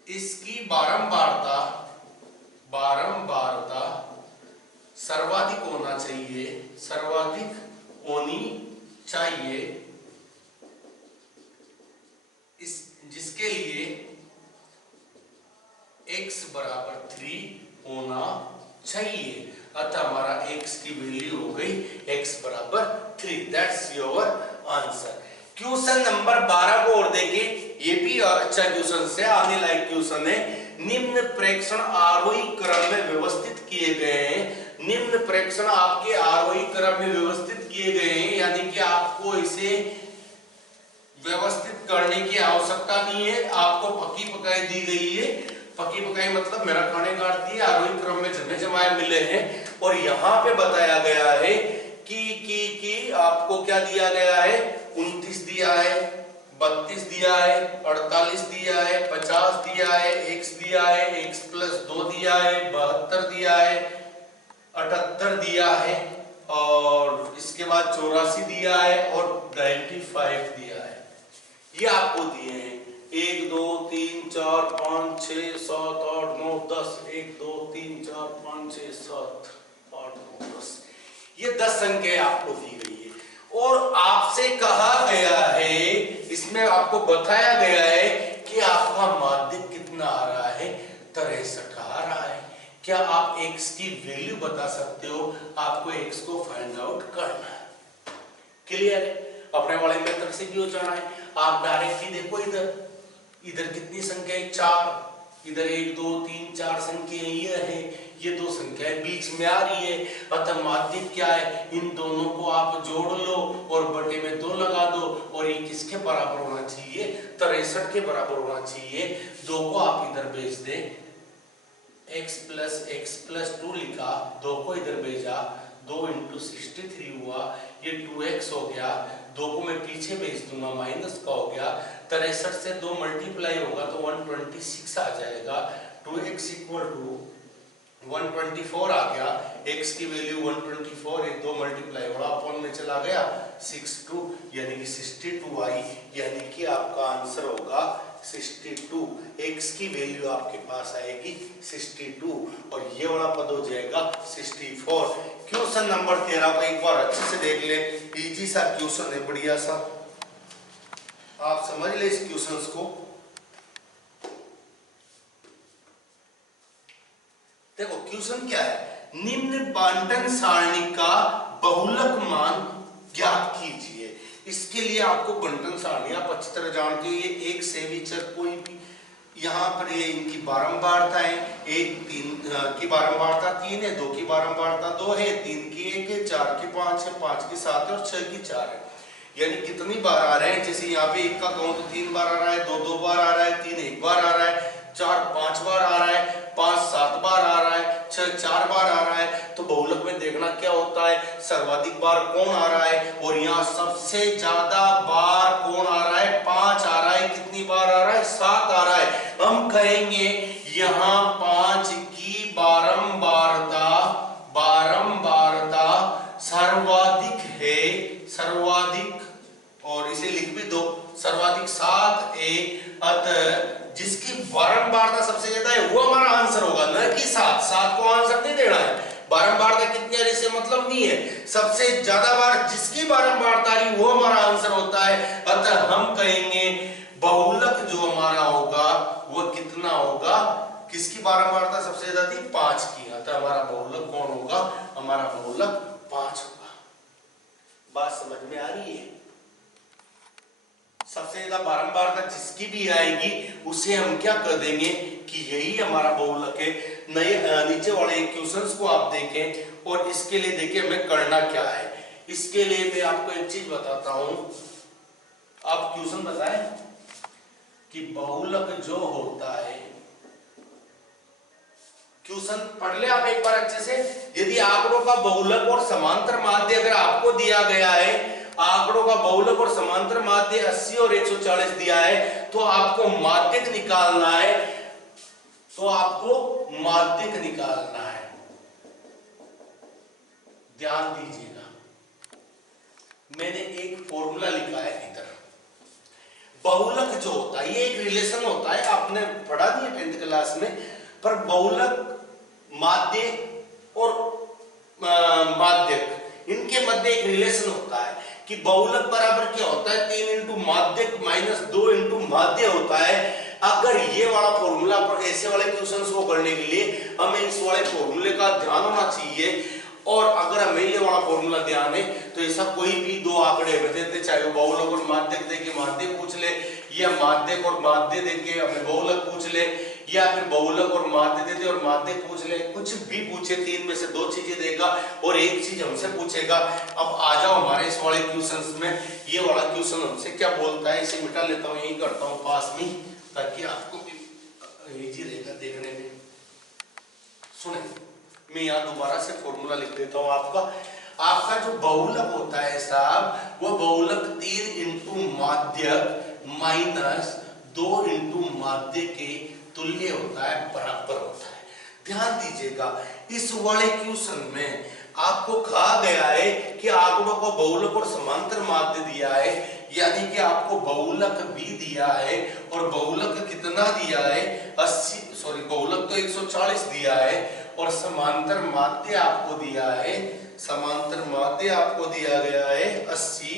इसकी बारंबारता सर्वाधिक होना चाहिए, सर्वाधिक होनी चाहिए, इस जिसके लिए x बराबर 3 होना चाहिए। अतः हमारा x की वैल्यू हो गई x बराबर 3। That's your answer. Question number 12 को और देखिए, ये भी अच्छा क्वेश्चन से आने लायक क्वेश्चन है। निम्न प्रेक्षण आरोही क्रम में व्यवस्थित किए गए हैं। निम्न प्रेक्षण आपके आरोही क्रम में व्यवस्थित किए गए हैं, यानी कि आपको इसे व्यवस्थित करने की आवश्यकता नहीं है, आपको पक्की पकाई दी गई है। पक्की पकाई मतलब मेरा खाने का अर्थ है आरोही क्रम में जमे जमाए मिले हैं। और यहाँ पे बताया गया है कि आपको क्या दिया गया है, 29 दिया है, 32 दिया है, 48 दिया है, 50 दिया है, x दिया है, x प्लस 2 दिया है, 72 दिया है, 78 दिया है, और इसके बाद 84 दिया है और 95 दिया है। ये आपको दिए हैं 1 2 3 4 5 6 7 8 9 10, 1 2 3 4 5 6 7 8 9 10, ये 10 संख्या आपको दी गई है। और आपसे कहा गया है, इसमें आपको बताया गया है कि आपका माध्यक कितना आ रहा है, 63 आ रहा है। क्या आप x की वैल्यू बता सकते हो? आपको x को फाइंड आउट करना है। क्लियर है? अपने वाले मेथड से भी हो जाना है। आप डायरेक्टली देखो, इधर कितनी संख्या है, 4, इधर 1 2 3 4 संख्या ये है, ये 2 संख्याएं बीच में आ रही है। अतः माध्यक क्या है, इन दोनों को आप जोड़ लो और बटे में 2 लगा दो, और ये किसके बराबर होना चाहिए, 63 के बराबर होना चाहिए। 2 को आप इधर भेज दें, x प्लस 2 लिखा, 2 को इधर भेजा, 2 × 63 हुआ, ये 2x हो गया। 2 को मैं पीछे भेज दूंगा, माइनस का हो गया। 63 से 2 मल्टीप्लाई होगा तो 126 आ जाएगा। 2x = 124 आ गया। x की वैल्यू 124 है, 2 मल्टीप्लाई होगा, अपॉन में चला गया 62, यानी कि 62 आई, यानी कि आपका आंसर होगा 62। x की वैल्यू आपके पास आएगी 62 और ये वाला पद हो जाएगा 64। क्वेश्चन नंबर 13 को एक बार अच्छे से देख ले, इजी सा क्वेश्चन है, बढ़िया सा, आप समझ ले इस क्वेश्चन को। देखो क्वेश्चन क्या है, निम्न बांटन सारणी का बहुलक मान ज्ञात कीजिए। इसके लिए आपको बंटन सारणी आप अच्छी तरह जानते हो, ये एक से भी चर कोई भी, यहाँ पर ये इनकी बारंबारता है, 1 3 की बारंबारता 3 है, 2 की बारंबारता 2 है, 3 की 1 है, 4 की 5 है, 5 की 7 है और 6 की 4 है। यानी कितनी बार आ रहे हैं, जैसे यहाँ पे 1 का कहूं तो 3 बार आ रहा है, 2 2 बार आ रहा है, 3 1 बार आ रहा है, 4 5 बार आ रहा है, 5 7 बार आ रहा है, 6 4 बार आ रहा है। तो बहुलक में देखना क्या होता है, सर्वाधिक बार कौन आ रहा है, और यहाँ सबसे ज्यादा बार कौन आ रहा है, 5 आ रहा है। कितनी बार आ रहा है, 7 आ रहा है। हम कहेंगे यहाँ 5 की बारंबारता सर्वाधिक है, सर्वाधिक, और इसे लिख भी दो, सर्वाधिक 7 है। अतः जिसकी बारंबारता सबसे ज्यादा है वो हमारा आंसर होगा, न कि 7 को आंसर नहीं देना है। बारंबारता कितनी है इससे मतलब नहीं है, सबसे ज्यादा बार जिसकी बारंबारता आ रही वो हमारा आंसर होता है। अतः हम कहेंगे बहुलक जो हमारा होगा वो कितना होगा, किसकी बारंबारता सबसे ज्यादा थी, 5 की। अतः हमारा बहुलक कौन होगा, हमारा बहुलक 5 होगा। बात समझ में आ रही है? सबसे ज्यादा बारंबारता जिसकी भी आएगी उसे हम क्या कर देंगे कि यही हमारा बहुलक है। नए नीचे वाले क्वेश्चंस को आप देखें और इसके लिए देखिए हमें करना क्या है। इसके लिए मैं आपको एक चीज बताता हूं, आप क्वेश्चन बताएं कि बहुलक जो होता है, क्वेश्चन पढ़ ले आप एक बार अच्छे से। यदि आंकड़ों का बहुलक और समांतर माध्य अगर आपको दिया गया है, आंकड़ों का बहुलक और समांतर माध्य 80 और 140 दिया है, तो आपको माध्यक निकालना है, तो आपको माध्यक निकालना है। ध्यान दीजिएगा, मैंने एक फॉर्मूला लिखा है इधर। बहुलक जो होता है ये एक रिलेशन होता है, आपने पढ़ा दिया 10th क्लास में। पर बहुलक, माध्य और माध्यक, इनके मध्य एक रिलेशन होता है कि बहुलक बराबर क्या होता है 3 इंटू माध्यक माइनस 2 इंटू माध्य होता है। अगर ये वाला फॉर्मूला पर ऐसे वाले क्वेश्चंस को करने के लिए हमें इस वाले फॉर्मूले का ध्यान होना चाहिए। और अगर हमें ये वाला फॉर्मूला ध्यान है तो ऐसा कोई भी दो आंकड़े हमें देते, चाहे वो बहुलक और माध्यक देके माध्य पूछ ले, या माध्यक और माध्य देके हमें बहुलक पूछ ले, या फिर बहुलक और माध्य देते और माध्य पूछ ले, कुछ भी पूछे, तीन में से दो चीजें देगा और एक चीज हमसे पूछेगा। अब आ जाओ हमारे इस वाले क्वेश्चंस में। ये वाला क्वेश्चन हमसे क्या बोलता है, इसे मिटा लेता हूँ, यही करता हूँ पास में, ताकि आपको भी इजी रहेगा देखने में। सुने, मैं यहाँ दोबारा से फॉर्मूला लिख देता हूँ आपका जो बहुलक होता है साहब, वो बहुलक 3 इंटू माध्यक माइनस 2 इंटू माध्य के तुल्य होता है, बराबर होता है। ध्यान दीजिएगा, इस वाले क्वेश्चन में आपको कहा गया है कि आंकड़ों को बहुलक और समांतर माध्य दिया है, यानी कि आपको बहुलक भी दिया है और बहुलक कितना दिया है 80, सॉरी बहुलक तो 140 दिया है और समांतर माध्य आपको दिया है, समांतर माध्य आपको दिया गया है 80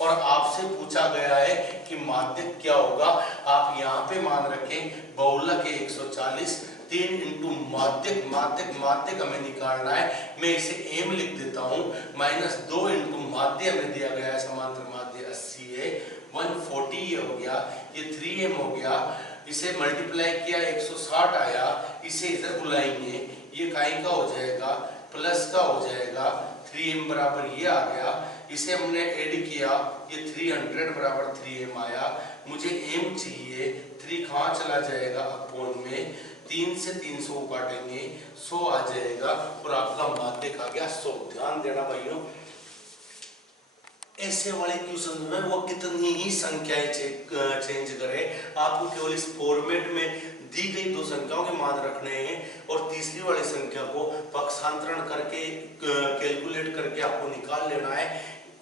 और आपसे पूछा गया है कि माध्य क्या होगा। आप यहाँ पे मान रखें बहुलक है 140, 3 इंटू माध्यक, माध्यक हमें निकालना है, मैं इसे एम लिख देता हूँ, माइनस 2 इंटू माध्य हमें दिया गया है, समांतर माध्य 80 है, 140 ये हो गया, ये 3m हो गया, इसे मल्टीप्लाई किया 160 आया, इसे इधर बुलाएंगे, ये काई का हो जाएगा प्लस का हो जाएगा, 3m बराबर ये आ गया, इसे हमने ऐड किया, ये 300 बराबर 3m आया, मुझे m चाहिए, 3 कहाँ चला जाएगा अपॉन में, 3 से 300 को काटेंगे 100 आ जाएगा और आपका माध्यक आ गया 100। ध्यान देना भाइयों, ऐसे वाले क्वेश्चन में वो कितनी ही संख्याएं चेंज करे, आपको केवल इस फॉर्मेट में दी गई दो संख्याओं के मान रखने हैं और तीसरी वाली संख्या को पक्षांतरण करके कैलकुलेट करके आपको निकाल लेना है।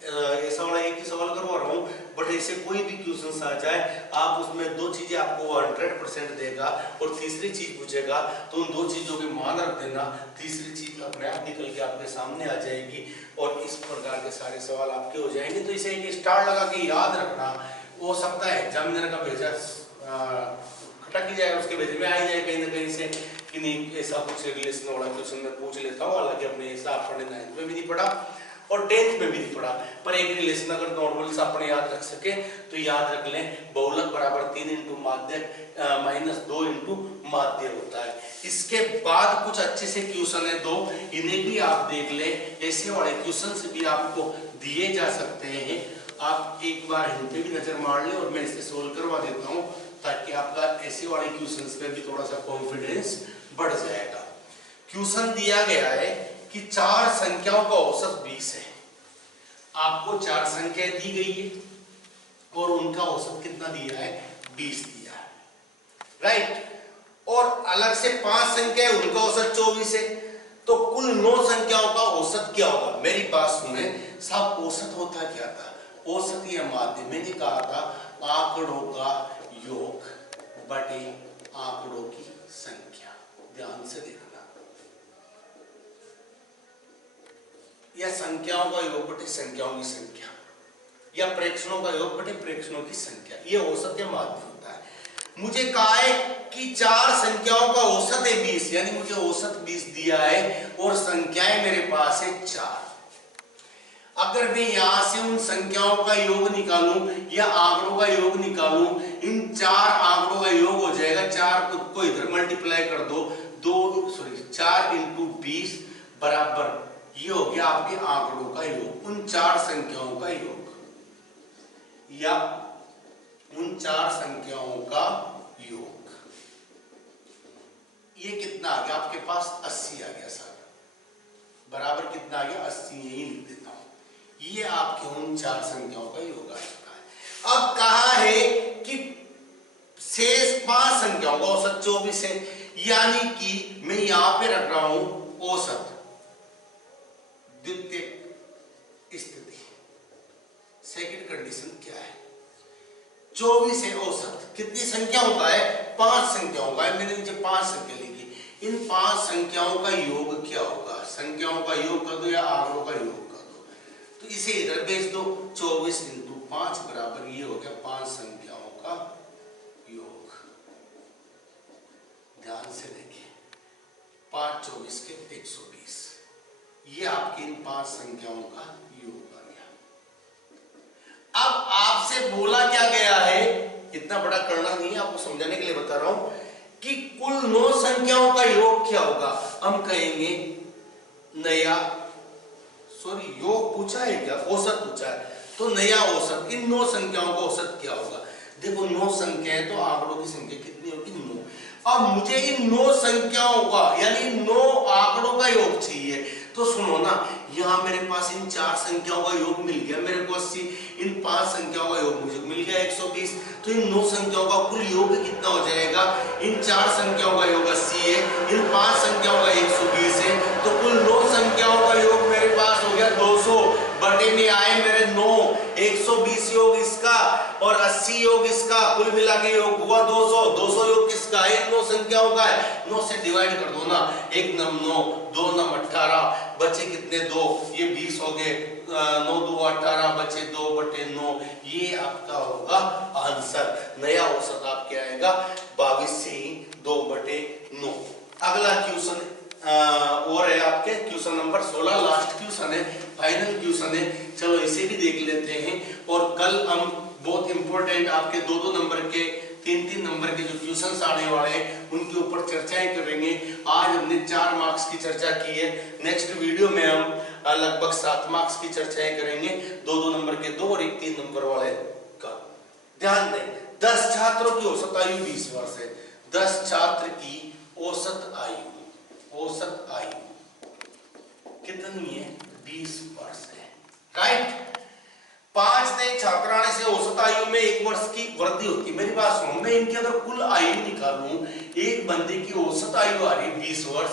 ऐसा वाला एक ही सवाल करवा रहा हूँ, बट ऐसे कोई भी क्वेश्चन आ जाए, आप उसमें दो चीजें आपको 100% देगा और तीसरी चीज पूछेगा तो उन दो चीजों के मान रख देना, तीसरी चीज अपने आप निकल के आपके सामने आ जाएगी और इस प्रकार के सारे सवाल आपके हो जाएंगे। तो इसे एक स्टार लगा के याद रखना, हो सकता है एग्जामिनर का भेजा खटक ही जाए, उसके भेजे में आ ही जाए कहीं ना कहीं से कि नहीं ऐसा कुछ रिलेशन वाला क्वेश्चन मैं पूछ लेता हूँ। हालांकि अपने ऐसा पढ़े 9th में भी नहीं पढ़ा और 10th में भी नहीं पढ़ा, पर एक रिलेशन अगर नॉर्मल सा अपने याद रख सके तो याद रख लें, बहुलक बराबर 3 इंटू माध्यक माइनस 2 इंटू माध्य होता है। इसके बाद कुछ अच्छे से क्वेश्चन है दो, इन्हें भी आप देख ले, ऐसे वाले क्वेश्चन भी आपको दिए जा सकते हैं, आप एक बार इन पे भी नजर मार ले और मैं इसे सोल्व करवा देता हूँ ताकि आपका ऐसे वाले क्वेश्चंस पे भी थोड़ा सा कॉन्फिडेंस बढ़ जाएगा। क्वेश्चन दिया गया है कि 4 संख्याओं का औसत 20 है, आपको 4 संख्याएं दी गई है और उनका औसत कितना दिया है 20 दिया है, राइट। और अलग से 5 संख्या है, उनका औसत 24 है, तो कुल 9 संख्याओं का औसत क्या होगा। मेरी बात सुने साहब, औसत होता क्या था, औसत या माध्य, मैंने कहा था आंकड़ों का योग बटे आंकड़ों की संख्या। ध्यान से देखना, या संख्याओं का योग बटे संख्याओं की संख्या, या प्रेक्षणों का योग बटे प्रेक्षणों की संख्या, ये औसत या माध्य होता है। मुझे कहा है कि 4 संख्याओं का औसत है 20, यानी मुझे औसत 20 दिया है और संख्याएं मेरे पास है 4। अगर मैं यहां से उन संख्याओं का योग निकालूं या आंकड़ों का योग निकालूं, इन चार आंकड़ों का योग हो जाएगा, चार को इधर मल्टीप्लाई कर दो, 4 × 20 बराबर ये हो गया आपके आंकड़ों का योग, उन चार संख्याओं का योग या उन चार संख्याओं का योग। ये कितना आ गया आपके पास? 80 आ गया सर, बराबर कितना आ गया? 80 यही लिख देता हूं। ये आपके उन चार संख्याओं का योग आ चुका है। अब कहा है कि शेष 5 संख्याओं का औसत 24 है, यानी कि मैं यहां पे रख रहा हूं औसत द्वितीय स्थिति। सेकंड कंडीशन क्या है? 24 है औसत, कितनी संख्याओं का है? 5 संख्याओं का है। मैंने नीचे 5 संख्या लिखी, इन 5 संख्याओं का योग क्या होगा? संख्याओं का योग कर दो या आंकड़ों का योग कर दो, तो इसे इधर भेज दो। 24 × 5 बराबर ये हो गया 5 संख्याओं का योग। ध्यान से देखिए, 5 × 24 के 120, ये आपकी इन 5 संख्याओं का योग आ गया। अब आपसे बोला क्या गया है, इतना बड़ा करना नहीं है, आपको समझाने के लिए बता रहा हूं कि कुल 9 संख्याओं का योग क्या होगा। हम कहेंगे नया, सॉरी योग पूछा है क्या? औसत पूछा है, तो नया औसत, इन 9 संख्याओं का औसत क्या होगा? देखो 9 संख्याएं, तो आंकड़ों की संख्या कितनी होगी? 9। अब मुझे इन 9 संख्याओं का यानी 9 आंकड़ों का योग चाहिए, तो सुनो ना, यहां मेरे पास इन 4 संख्याओं का योग मिल गया मेरे को 80, इन 5 संख्याओं का योग मुझे मिल गया 120, तो इन 9 संख्याओं का कुल योग कितना हो जाएगा? इन 4 संख्याओं का योग 80 है, इन 5 संख्याओं का 120 है, तो कुल 9 संख्याओं का योग मेरे पास हो गया 200 बटे में आए मेरे 9, 120 योग इसका और 80 योग इसका, कुल मिला के योग हुआ 200। 200 योग किसका है? 9 संख्याओं का है। 9 से डिवाइड कर दो ना, 1 9 9, 2 9 18, बचे कितने? 2, ये 20 हो गए, 9 2 18, बचे 2 बटे 9, ये आपका होगा आंसर। नया औसत आपके आएगा 22 से ही 2 बटे 9। अगला क्वेश्चन और है आपके क्वेश्चन नंबर 16, लास्ट क्वेश्चन है, फाइनल क्वेश्चन है। चलो इसे भी देख लेते हैं, और कल हम बहुत इंपॉर्टेंट आपके 2-2 नंबर के, 3-3 नंबर के जो क्वेश्चंस आने वाले हैं उनके ऊपर चर्चाएं करेंगे। आज हमने 4 मार्क्स की चर्चा की है, नेक्स्ट वीडियो में हम लगभग 7 मार्क्स की चर्चाएं करेंगे, 2-2 नंबर के 2 और 1-3 नंबर वाले का। ध्यान दें, 10 छात्रों की औसत आयु 20 वर्ष है। 10 छात्र की औसत आयु कितनी है? 20 वर्ष है, राइट। 5 नए छात्र आने से औसत आयु में 1 वर्ष की वृद्धि होती है। मेरी बात सुनो, मैं इनकी अगर कुल आयु निकालूं, एक बंदे की औसत आयु आ रही है 20 वर्ष,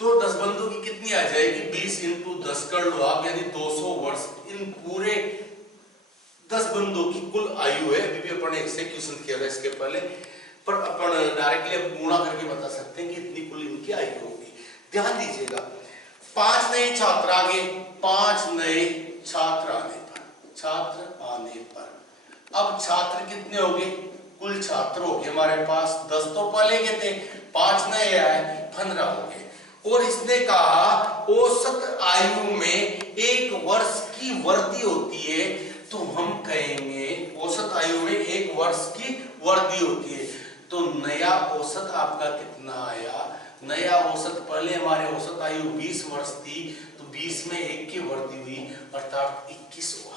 तो 10 बंदों की कितनी आ जाएगी? 20 × 10 कर लो आप, यानी 200 वर्ष। इन पूरे 10 बंदों की कुल आयु है। अभी भी अपन एक से क्वेश्चन किया था इसके पहले, पर अपन डायरेक्टली गुणा करके बता सकते हैं कि इतनी कुल इनकी आयु होगी। ध्यान दीजिएगा, 5 नए छात्र आगे, 5 नए छात्र आने पर, अब छात्र कितने हो गए? कुल छात्र हो गए हमारे पास 10 तो पहले के थे, 5 नए आए, 15 हो गए। और इसने कहा औसत आयु में 1 वर्ष की वृद्धि होती है, तो हम कहेंगे औसत आयु में 1 वर्ष की वृद्धि होती है। तो नया औसत आपका कितना आया? नया औसत, पहले हमारे औसत आयु 20 वर्ष थी, तो 20 में 1 की वृद्धि हुई, अर्थात 21 हुआ।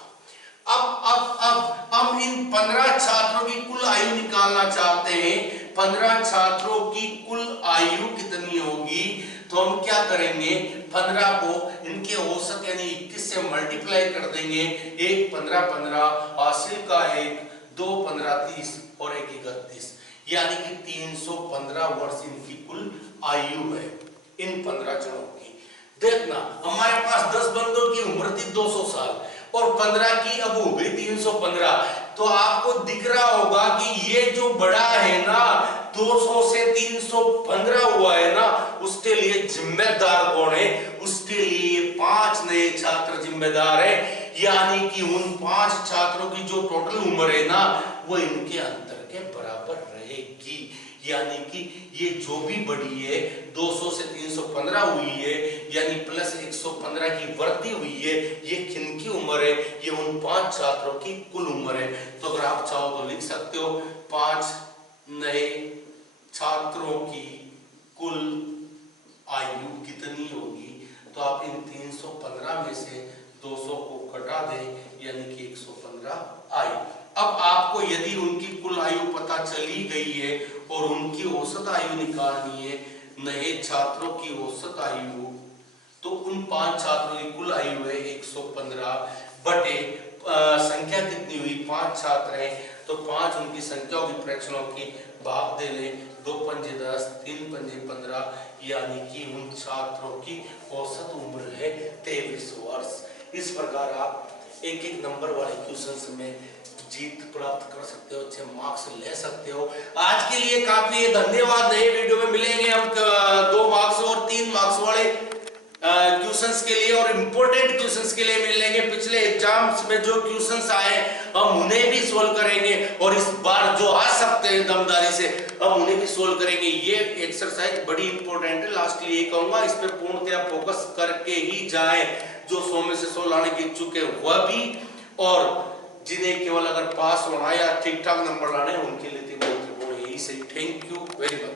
अब हम इन 15 छात्रों की कुल आयु निकालना चाहते हैं। 15 छात्रों की कुल आयु कितनी होगी? तो हम क्या करेंगे, 15 को इनके औसत यानी 21 से मल्टीप्लाई कर देंगे। 1 15 15, हासिल का 1, 2 15 30 और 1 31, यानी कि 315 वर्ष इनकी कुल आयु है इन 15 जनों की। देखना, हमारे पास 10 बंदों की उम्र थी 200 साल और 15 की अब हो गई 315, तो आपको दिख रहा होगा कि ये जो बड़ा है ना, 200 से 315 हुआ है ना, उसके लिए जिम्मेदार कौन है? उसके लिए 5 नए छात्र जिम्मेदार है, यानी कि उन 5 छात्रों की जो टोटल उम्र है ना, वो इनके अंतर के बराबर रहेगी, यानी कि ये जो भी बढ़ी है 200 से 315 हुई है, यानी प्लस 115 की वृद्धि हुई है, ये किनकी उम्र है? ये उन 5 छात्रों की कुल उम्र है। तो अगर आप चाहो तो लिख सकते हो 5 नए छात्रों की कुल आयु कितनी होगी। तो आप इन 315 में से 200 को घटा दें, यानी कि 115 आयु। अब आपको यदि उनकी कुल आयु पता चली गई है और उनकी औसत आयु निकालनी है, नए छात्रों की औसत आयु, तो उन 5 छात्रों की कुल आयु है 115 बटे संख्या कितनी हुई? 5 छात्र हैं, तो 5 उनकी संख्याओं की फ्रैक्शनों की भाग दे लें, 2 पंजे 10, 3 पंजे 15, यानी कि उन छात्रों की औसत उम्र है 23 वर्ष। इस प्रकार आप एक एक नंबर वाले क्वेश्चंस में जीत प्राप्त कर सकते हो, अच्छे मार्क्स ले सकते हो। आज के लिए काफी है, धन्यवाद। नए वीडियो में मिलेंगे हम 2 मार्क्स और 3 मार्क्स वाले क्वेश्चंस के लिए और इम्पोर्टेंट क्वेश्चंस के लिए मिलेंगे। पिछले एग्जाम्स में जो क्वेश्चंस आए हम उन्हें भी सोल्व करेंगे और इस बार जो आ सकते हैं दमदारी से हम उन्हें भी सोल्व करेंगे। ये एक्सरसाइज बड़ी इंपॉर्टेंट है, लास्टली ये कहूंगा इस पे पूर्णतया फोकस करके ही जाए। जो 100 में से 100 लाने के इच्छुक है वह भी, और जिन्हें केवल अगर पास होना या ठीक ठाक नंबर लाने उनके लिए बहुत यही सही। Thank you very much.